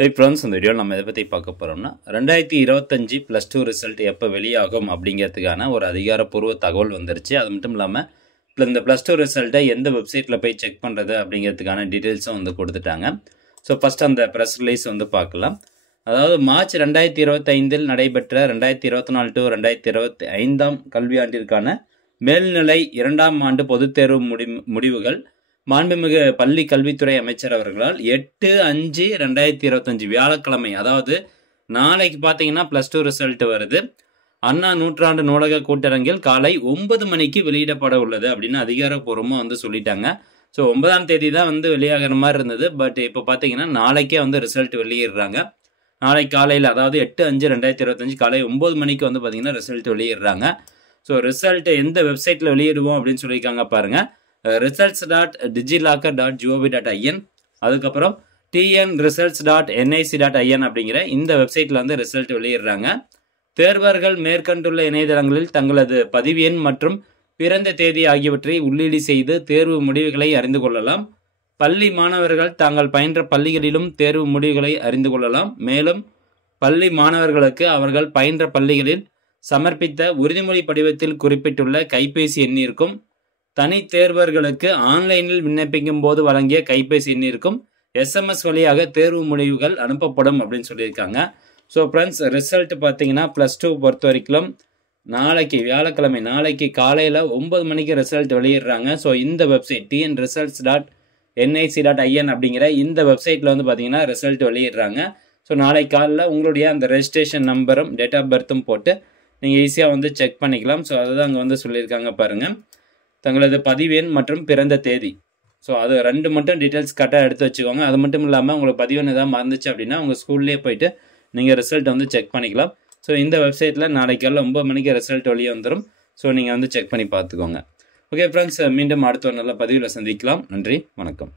Hey friends, இந்த வீடியோவில் நம்ம எதை பற்றி பார்க்க போகிறோம்னா 2025 +2 ரிசல்ட் எப்போ வெளியாகும் அப்படிங்கிறதுக்கான ஒரு அதிகாரப்பூர்வ தகவல் வந்துருச்சு. அது மட்டும் இல்லாமல் இந்த +2 ரிசல்ட்டை எந்த வெப்சைட்டில் போய் செக் பண்ணுறது அப்படிங்கிறதுக்கான டீட்டெயில்ஸும் வந்து கொடுத்துட்டாங்க. ஸோ ஃபஸ்ட் அந்த ப்ரெஸ் ரிலீஸ் வந்து பார்க்கலாம். அதாவது மார்ச் 2025 நடைபெற்ற 2024 to 2025 கல்வியாண்டிற்கான மேல்நிலை 2ஆம் ஆண்டு பொதுத் தேர்வு முடிவுகள் மாண்புமிகு பள்ளி கல்வித்துறை அமைச்சர் அவர்களால் 8/5/2025 வியாழக்கிழமை, அதாவது நாளைக்கு பார்த்தீங்கன்னா +2 ரிசல்ட் வருது, அண்ணா நூற்றாண்டு நூலக கூட்டரங்கில் காலை 9 மணிக்கு வெளியிடப்பட உள்ளது அப்படின்னு அதிகாரப்பூர்வமாக வந்து சொல்லிட்டாங்க. ஸோ 9ஆம் தேதி தான் வந்து வெளியாகிற மாதிரி இருந்தது. பட் இப்போ பார்த்தீங்கன்னா நாளைக்கே வந்து ரிசல்ட் வெளியிடுறாங்க. நாளைக்கு காலையில், அதாவது 8/5/2025 காலை 9 மணிக்கு வந்து பார்த்தீங்கன்னா ரிசல்ட் வெளியிடுறாங்க. ஸோ ரிசல்ட் எந்த வெப்சைட்டில் வெளியிடுவோம் அப்படின்னு சொல்லியிருக்காங்க பாருங்கள். results.digilocker.gov.in, அதுக்கப்புறம் tnresults.nic.in அப்படிங்கிற இந்த வெப்சைட்டில் வந்து ரிசல்ட் வெளியிடுறாங்க. தேர்வர்கள் மேற்கண்டுள்ள இணையதளங்களில் தங்களது பதிவு எண் மற்றும் பிறந்த தேதி ஆகியவற்றை உள்ளீடு செய்து தேர்வு முடிவுகளை அறிந்து கொள்ளலாம். பள்ளி மாணவர்கள் தாங்கள் பயின்ற பள்ளிகளிலும் தேர்வு முடிவுகளை அறிந்து கொள்ளலாம். மேலும் பள்ளி மாணவர்களுக்கு அவர்கள் பயின்ற பள்ளிகளில் சமர்ப்பித்த உறுதிமொழி படிவத்தில் குறிப்பிட்டுள்ள கைபேசி எண்ணிற்கும், தனி தேர்வர்களுக்கு ஆன்லைனில் விண்ணப்பிக்கும் போது வழங்கிய கைபேசி எண்ணிற்கும் SMS வழியாக தேர்வு முடிவுகள் அனுப்பப்படும் அப்படின்னு சொல்லியிருக்காங்க. ஸோ ஃப்ரெண்ட்ஸ், ரிசல்ட் பார்த்தீங்கன்னா +2 பொறுத்த வரைக்கும் நாளைக்கு வியாழக்கிழமை, நாளைக்கு காலையில் 9 மணிக்கு ரிசல்ட் வெளியிடுறாங்க. ஸோ இந்த வெப்சைட் tnresults.nic.in அப்படிங்கிற இந்த வெப்சைட்டில் வந்து பார்த்தீங்கன்னா ரிசல்ட் வெளியிடுறாங்க. ஸோ நாளைக்கு காலையில் உங்களுடைய அந்த ரெஜிஸ்ட்ரேஷன் நம்பரும் டேட் ஆஃப் பர்த்தும் போட்டு நீங்கள் ஈஸியாக வந்து செக் பண்ணிக்கலாம். ஸோ அதுதான் அங்கே வந்து சொல்லியிருக்காங்க பாருங்கள். தங்களது பதிவு எண் மற்றும் பிறந்த தேதி, ஸோ அது 2 மட்டும் டீட்டெயில்ஸ் கரெக்டாக எடுத்து வச்சுக்கோங்க. அது மட்டும் இல்லாமல் உங்களுக்கு பதிவு எண் எதாவது மறந்துச்சு அப்படின்னா உங்கள் ஸ்கூல்லேயே போயிட்டு நீங்கள் ரிசல்ட் வந்து செக் பண்ணிக்கலாம். ஸோ இந்த வெப்சைட்டில் நாளைக்கு காலையில் 9 மணிக்கு ரிசல்ட் வெளியே வந்துடும். ஸோ நீங்கள் வந்து செக் பண்ணி பார்த்துக்கோங்க. ஓகே ஃப்ரெண்ட்ஸ், மீண்டும் அடுத்த ஒரு நல்ல பதிவில் சந்திக்கலாம். நன்றி, வணக்கம்.